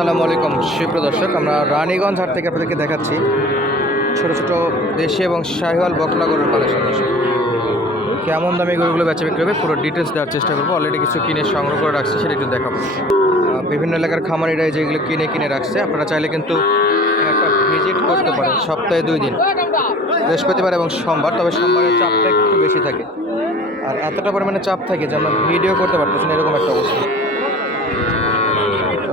আসসালামু আলাইকুম। সুপ্রিয় দর্শক, আমরা রানীগঞ্জ হাট থেকে আপনাদেরকে দেখাচ্ছি ছোট ছোট দেশি এবং শাহিওয়াল বকলা গরুর কালেকশন দর্শক কেমন দামে গরুগুলো বেচা বিক্রি হবে পুরো ডিটেলস দেওয়ার চেষ্টা করব। অলরেডি কিছু কিনে সংগ্রহ করে রাখছে, সেটা একটু দেখাবো। বিভিন্ন এলাকার খামারিরা যেগুলো কিনে কিনে রাখছে। আপনারা চাইলে কিন্তু একটা ভিজিট করতে পারেন, সপ্তাহে দুই দিন। বৃহস্পতিবার এবং সোমবার, তবে সোমবারের চাপটা একটু বেশি থাকে। আর এতটা পরিমাণে চাপ থাকে যে আমরা ভিডিও করতে পারতেছি না, এরকম একটা অবস্থা।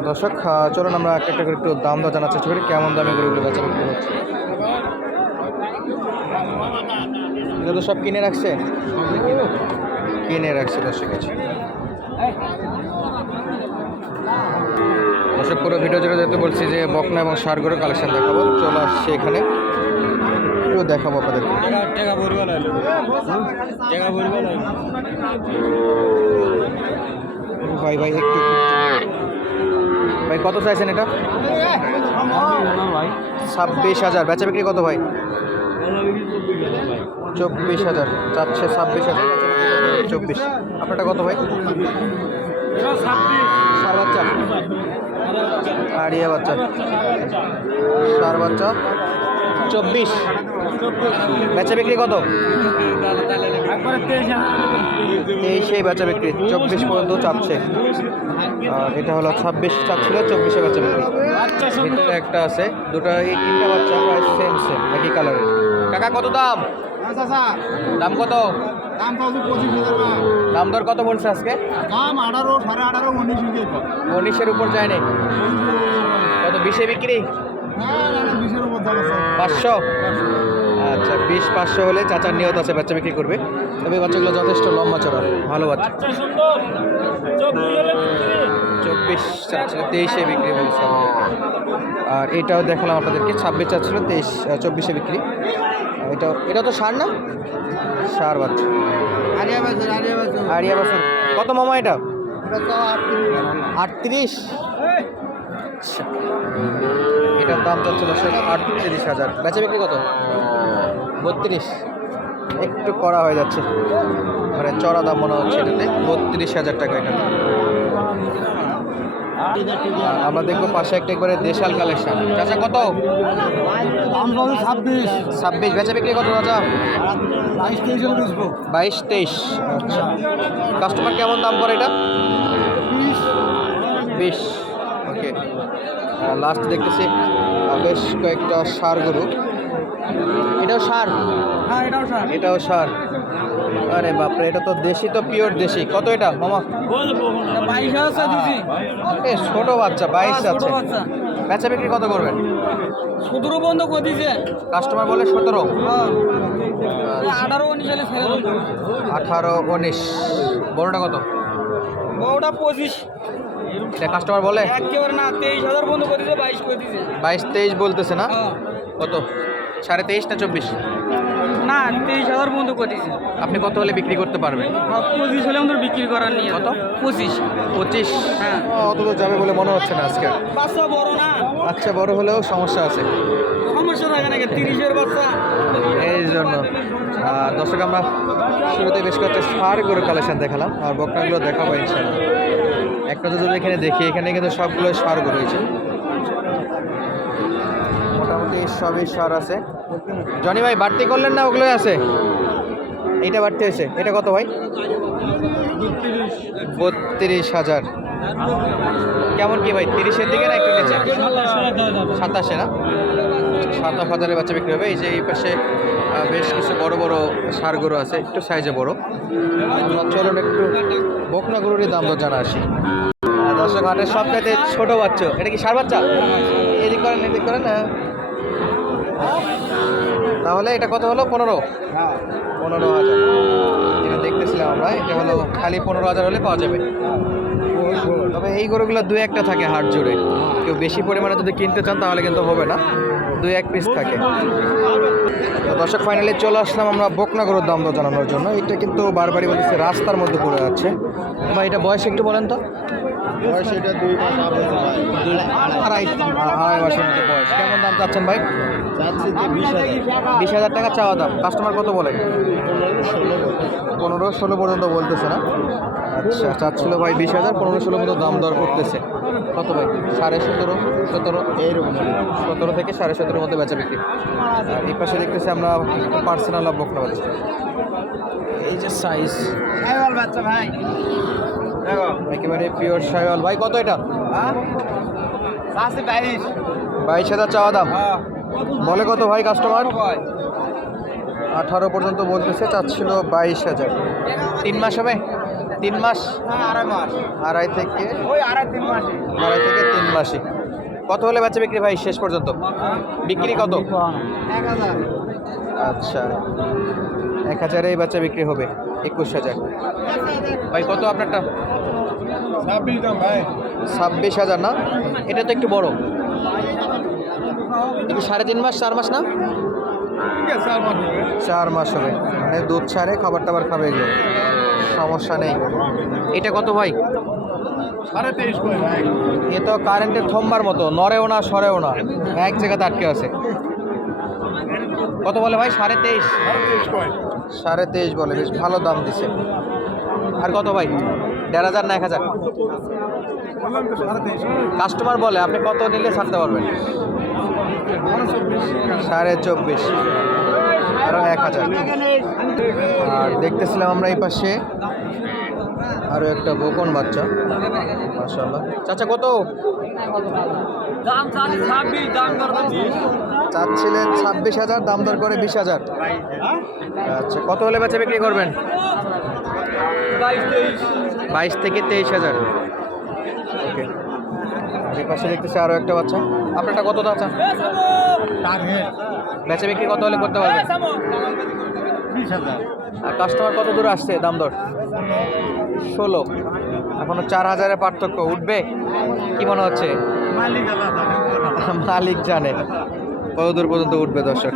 দর্শক চলুন আমরা একটা একটা করে একটু দাম দর জানার চেষ্টা করি, কেমন দামে গরুগুলো বেচা বিক্রি হচ্ছে। এটা তো সব কিনে রাখছে? কিনে রাখছে দর্শক আছে দর্শক, পুরো ভিডিও জুড়ে যেতে বলছি যে বকনা এবং সার গরুর কালেকশন দেখাবো, চলে আসছে এখানে। একটু দেখাবো আপনাদেরকে। ভাই ভাই, একটু ভাই, কত চাইছেন এটা? ছাব্বিশ হাজার। বেচা বিক্রি কত ভাই? চব্বিশ হাজার। চাচ্ছে ছাব্বিশ হাজার? চব্বিশ। আপনারটা কত ভাই? সার বাচ্চা? আড়িয়া বাচ্চা। সার বাচ্চা? চব্বিশ। বেচা বিক্রি কত? তেইশে বেচা বিক্রি চব্বিশ পর্যন্ত চাপছে। আর এটা হলো ছাব্বিশ চাচ্ছিল চব্বিশে বেচা বিক্রি। ভিতরে একটা আছে দুটো এই তিনটা বাচ্চা প্রায় সেম সেম একই কালারের কাকা কত দাম? দাম কত? দাম দর কত বলছে আজকে? দাম আঠারো সাড়ে আঠারো উনিশ উনিশ উনিশের উপর যায়নি কত বিশে বিক্রি? পাঁচশো? আচ্ছা বিশ পাঁচশো হলে চাচার নিয়ত আছে বাচ্চা বিক্রি করবে। তবে বাচ্চাগুলো যথেষ্ট লম্বা চড়া। ভালো বাচ্চা। চব্বিশ চাচ্ছিল তেইশে বিক্রি বলছে আর এটাও দেখালাম আপনাদেরকে ছাব্বিশ চাচ্ছিল তেইশ চব্বিশে বিক্রি। আর এটা এটা তো সার না? সার বাচ্চা। আরিয়া আড়িয়া কত মামা এটা? আটত্রিশ। আচ্ছা। এটার দাম চাচ্ছিল সে আটত্রিশ হাজার। বেচা বিক্রি কত? বত্রিশ। একটু করা হয়ে যাচ্ছে। মানে চড়া দাম মনে হচ্ছে এটাতে। বত্রিশ হাজার টাকা এটা আমরা দেখব পাশে একটা একবারে দেশাল কালেকশন। চাচা কত? ছাব্বিশ। ছাব্বিশ। বেচা বিক্রি কত চাচা? বাইশ তেইশ বাইশ তেইশ। আচ্ছা। কাস্টমার কেমন দাম করে এটা? বিশ। বিশ। লাস্ট দেখতেছি বেশ কয়েকটা সার গরু। এটাও সার? হ্যাঁ এটাও স্যার এটাও সার। আরে বাপরে এটা তো দেশি তো পিওর দেশি। কত এটা মামা? বাইশ হাজার দিছি এ ছোট বাচ্চা বাইশ যাচ্ছে বাচ্চা। বেচা বিক্রি কত করবেন? সতেরো বন্ধ করে দিছে। কাস্টমার বলে সতেরো? হ্যাঁ। আঠারো উনিশ হলে ছেড়ে দেবো। আঠারো উনিশ। বড়টা কত? বউটা পঁচিশ। এটা কাস্টমার বলে? একেবারে না তেইশ হাজার বন্ধ করে দিছে বাইশ করে দিছে বাইশ তেইশ বলতেছে না? হ্যাঁ। কত? সাড়ে তেইশ না চব্বিশ? না তেইশ হাজার বন্ধ করে দিছে আপনি কত হলে বিক্রি করতে পারবেন? পঁচিশ হলে আমাদের বিক্রি করার নিয়ে কত? পঁচিশ। পঁচিশ? হ্যাঁ। অত তো যাবে বলে মনে হচ্ছে না আজকে। বাচ্চা বড় না। আচ্ছা বড় হলেও সমস্যা আছে। সমস্যা থাকে নাকি তিরিশের বাচ্চা। এই জন্য। দর্শক আমরা শুরুতে বেশ কয়েকটা সার গরুর কালেকশন দেখালাম। আর বকনাগুলো দেখাবো ইনশাল্লাহ একটা যদি এখানে দেখি, এখানে কিন্তু সবগুলো সার রয়েছে মোটামুটি সবই সার আছে। জনি ভাই, বাড়তি করলেন না ওগুলোই আছে? এইটা বাড়তি হয়েছে। এটা কত ভাই? বত্রিশ হাজার। কেমন কি ভাই, তিরিশের দিকে না একটু সাতাশে না? সাতাশ হাজারের বাচ্চা বিক্রি হবে। এই যে এই পাশে বেশ কিছু বড় বড় সার গরু আছে, একটু সাইজে বড়। চলুন একটু বকনা গরুরই দাম দর জানা আসি। দর্শক হাটের সব চাইতে ছোট বাচ্চা। এটা কি সার বাচ্চা? এদিক করেন এদিক করেন না তাহলে এটা কত হলো? পনেরো? পনেরো হাজার। যেটা দেখতেছিলাম আমরা, এটা হলো খালি পনেরো হাজার হলে পাওয়া যাবে। তবে এই গরুগুলো দু একটা থাকে হাট জুড়ে। কেউ বেশি পরিমাণে যদি কিনতে চান, তাহলে কিন্তু হবে না। দু এক পিস থাকে। দর্শক ফাইনালি চলে আসলাম আমরা বোকনা গরুর দাম জানানোর জন্য। এটা কিন্তু বারবারই বলতেছে, রাস্তার মধ্যে পড়ে যাচ্ছে বা এটা বয়স একটু বলেন তো। বয়স এটা দুই মাস আড়াই আড়াই মাসের মতো বয়স। কেমন দাম চাচ্ছেন ভাই? যে বিশ হাজার। বিশ হাজার টাকা চাওয়া দাম। কাস্টমার কত বলে? পনেরো ষোলো পনেরো ষোলো পর্যন্ত বলতেছে না। আচ্ছা চাচ্ছিল ভাই বিশ হাজার পনেরো ষোলো মতো দাম দর করতেছে। কত ভাই? সাড়ে সতেরো সতেরো? এইরকম। সতেরো থেকে সাড়ে সতেরোর মধ্যে বেচা বিক্রি। আর এই পাশে দেখতেছি আমরা পার্সোনাল বকনা বাচ্চা এই যে সাইজ বাচ্চা ভাই। একেবারে পিওর সাইওয়াল ভাই কত এটা? বাইশ হাজার চাওয়া দাম। বলে কত ভাই কাস্টমার আঠারো পর্যন্ত বলতেছে চাচ্ছিল বাইশ হাজার। তিন মাস হবে? তিন মাস? আড়াই মাস। আড়াই থেকে ওই আড়াই তিন মাস। আড়াই থেকে তিন মাসে। কত হলে বেচা বিক্রি ভাই শেষ পর্যন্ত? বিক্রি কত? আচ্ছা। এক হাজারেই বাচ্চা বিক্রি হবে একুশ হাজার। ভাই কত আপনারটা? ছাব্বিশ দাম ভাই। ছাব্বিশ হাজার না? এটা তো একটু বড়। এটা সাড়ে তিন মাস চার মাস না? চার মাস হবে। মানে দুধ ছাড়ে খাবার টাবার খাবে এগুলো। সমস্যা নেই। এটা কত ভাই? সাড়ে তেইশ এ তো কারেন্টের থম্বার মতো নড়েও না সরেও না এক জায়গাতে আটকে আছে। কত বলে ভাই? সাড়ে তেইশ? সাড়ে তেইশ বলে বেশ ভালো দাম দিছে। আর কত ভাই? দেড় হাজার না এক হাজার? কাস্টমার বলে আপনি কত নিলে ছাড়তে পারবেন? সাড়ে চব্বিশ। আরও এক হাজার। আর দেখতেছিলাম আমরা এই পাশে আরও একটা বকন বাচ্চা। মাশাল্লাহ চাচা কত? দাম দাম চাচ্ছিলেন ছাব্বিশ হাজার দাম দর করে বিশ হাজার। আচ্ছা কত হলে বেচা বিক্রি করবেন? বাইশ থেকে তেইশ হাজার। ওকে। এই পাশে দেখতেছি আরও একটা বাচ্চা। আপনারটা কত চাচা? টার্গেট বেচা বিক্রি কত হলে করতে পারবেন? আর কাস্টমার কত দূর আসছে? দাম দর? ষোলো। এখনও চার হাজারের পার্থক্য। উঠবে? কি মনে হচ্ছে? মালিক জানে কত দূর পর্যন্ত উঠবে দর্শক?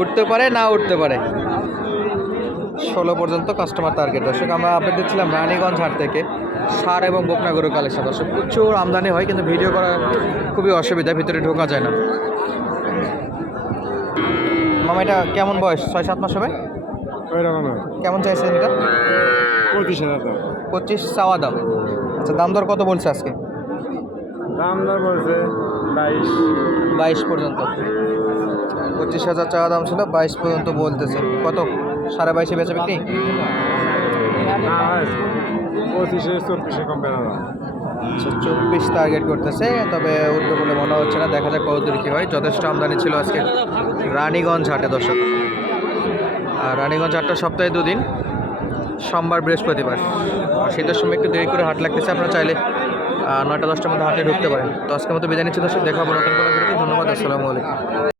উঠতে পারে না উঠতে পারে। ষোলো পর্যন্ত কাস্টমার টার্গেট দর্শক আমরা আপডেট দিচ্ছিলাম রানীগঞ্জ হাট থেকে। সার এবং বকনা গরু কালেকশন। দর্শক প্রচুর আমদানি হয় কিন্তু ভিডিও করা খুবই অসুবিধা ভিতরে ঢোকা যায় না। মামা এটা কেমন বয়স? ছয় সাত মাস হবে? কেমন চাইছেন এটা? পঁচিশ হাজার দাম। পঁচিশ চাওয়া দাম। আচ্ছা দাম দর কত বলছে আজকে? দাম দর বলছে বাইশ। বাইশ পর্যন্ত। পঁচিশ হাজার চাওয়া দাম ছিল বাইশ পর্যন্ত বলতেছে। কত? সাড়ে বাইশে বেচে বিক্রি? পঁচিশে চব্বিশে কম আচ্ছা চব্বিশ টার্গেট করতেছে, তবে উঠবে বলে মনে হচ্ছে না, দেখা যাক কত দূর কী হয়। যথেষ্ট আমদানি ছিল আজকে রানীগঞ্জ হাটে, দর্শক। আর রানীগঞ্জ হাটটা সপ্তাহে দুদিন, সোমবার বৃহস্পতিবার। আর শীতের সময় একটু দেরি করে হাট লাগতেছে, আপনারা চাইলে নয়টা, দশটার মধ্যে হাটে ঢুকতে পারেন। তো আজকের মতো বিদায় নিচ্ছি, দর্শক, দেখা নতুন ধন্যবাদ, আসসালামু আলাইকুম।